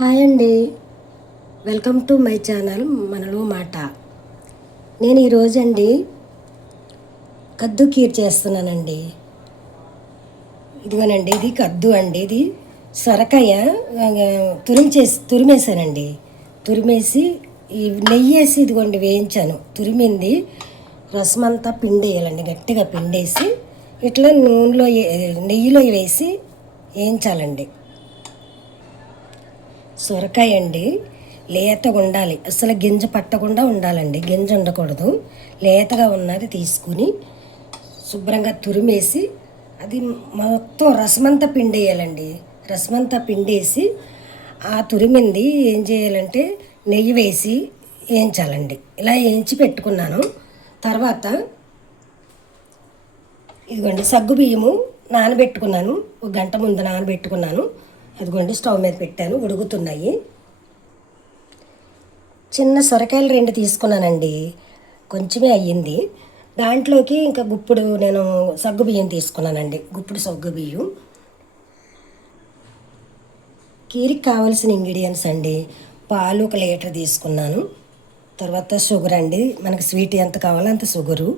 Hi అండి, welcome to my channel మనలో మాట. నేను ఈరోజు అండి కద్దు కీర్ చేస్తున్నానండి. ఇదిగోనండి, ఇది కద్దు అండి. ఇది సొరకాయ తురిమేసానండి. తురిమేసి ఈ నెయ్యి వేసి ఇదిగోండి వేయించాను. తురిమింది రసం అంతా పిండేయాలండి, గట్టిగా పిండేసి ఇట్లా నెయ్యిలో వేసి వేయించాలండి. సొరకాయ అండి లేతగా ఉండాలి, అసలు గింజ పట్టకుండా ఉండాలండి, గింజ ఉండకూడదు. లేతగా ఉన్నది తీసుకుని శుభ్రంగా తురిమేసి అది మొత్తం రసమంతా పిండేయాలండి. రసమంతా పిండేసి ఆ తురిమింది ఏం చేయాలంటే నెయ్యి వేసి వేయించాలండి. ఇలా వేయించి పెట్టుకున్నాను. తర్వాత ఇదిగోండి సగ్గు బియ్యము నానబెట్టుకున్నాను, ఒక గంట ముందు నానబెట్టుకున్నాను. అదిగోండి స్టవ్ మీద పెట్టాను, ఉడుకుతున్నాయి. చిన్న సొరకాయలు 2 తీసుకున్నానండి, కొంచెమే అయ్యింది. దాంట్లోకి ఇంకా గుప్పుడు నేను సగ్గు బియ్యం తీసుకున్నానండి, గుప్పుడు సగ్గు బియ్యం. కీరికి కావాల్సిన ఇంగ్రీడియంట్స్ అండి: పాలు 1 లీటర్ తీసుకున్నాను. తర్వాత షుగర్ అండి, మనకి స్వీట్ ఎంత కావాలో అంత షుగరు.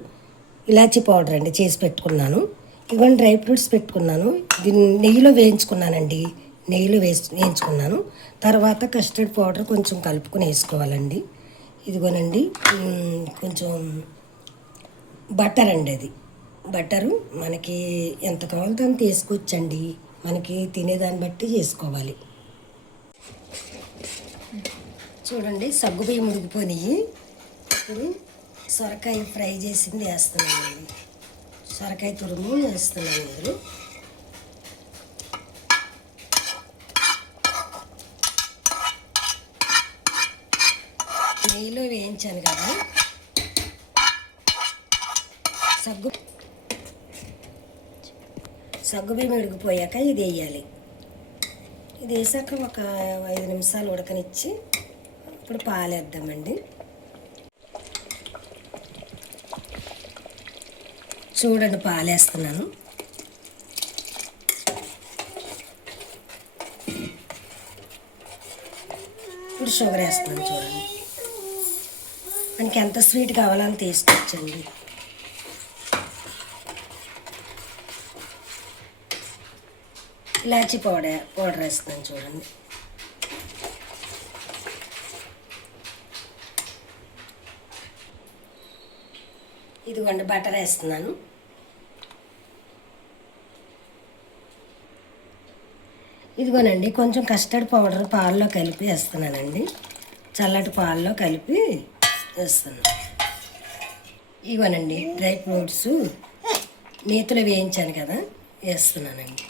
ఇలాచీ పౌడర్ అండి చేసి పెట్టుకున్నాను. ఇవన్నీ డ్రై ఫ్రూట్స్ పెట్టుకున్నాను. ఇది నెయ్యిలో వేయించుకున్నానండి, నెయ్యిలో వేయించుకున్నాను. తర్వాత కస్టర్డ్ పౌడర్ కొంచెం కలుపుకొని వేసుకోవాలండి. ఇదిగోనండి కొంచెం బటర్ అండి, అది బటరు మనకి ఎంత కావాలో అంత వేసుకోవచ్చండి, మనకి తినేదాన్ని బట్టి చేసుకోవాలి. చూడండి సగ్గుబియ్యం ఉడికిపోయినాయి. ఇప్పుడు సొరకాయ ఫ్రై చేసింది వేస్తున్నాను, సొరకాయ తురుము వేస్తున్నాను. ఇందులో నెయ్యిలో వేయించాను కదా, సగ్గుబియ్యం ఉడికిపోయాక ఇది వేయాలి. ఇది వేసాక ఒక 5 నిమిషాలు ఉడకనిచ్చి ఇప్పుడు పాలు వేద్దామండి. చూడండి పాలు వేస్తున్నాను. ఇప్పుడు షుగర్ వేస్తున్నాను. చూడండి మనకి ఎంత స్వీట్ కావాలో అంత తీసుకోవచ్చండి. ఇలాచీ పౌడర్ వేస్తున్నాను. చూడండి ఇదిగోండి బటర్ వేస్తున్నాను. ఇదిగోనండి కొంచెం కస్టర్డ్ పౌడర్ పాలలో కలిపి వేస్తున్నానండి, చల్లటి పాలలో కలిపి వేస్తున్నాను. ఇవ్వనండి డ్రై ఫ్రూట్స్ నేతిలో వేయించాను కదా, వేస్తున్నానండి.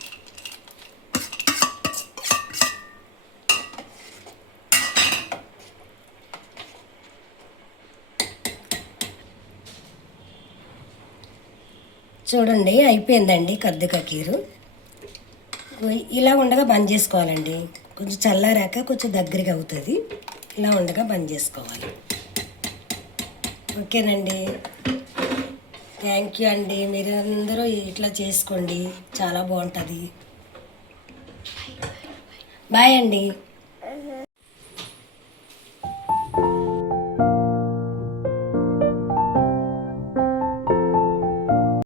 చూడండి అయిపోయిందండి కద్దు కీరు. ఇలా ఉండగా బంద్ చేసుకోవాలండి, కొంచెం చల్లారాక కొంచెం దగ్గరగా అవుతుంది. ఇలా ఉండగా బంద్ చేసుకోవాలి. ఓకేనండి, థ్యాంక్ యూ అండి. మీరు అందరూ ఇట్లా చేసుకోండి, చాలా బాగుంటుంది. బాయ్ అండి.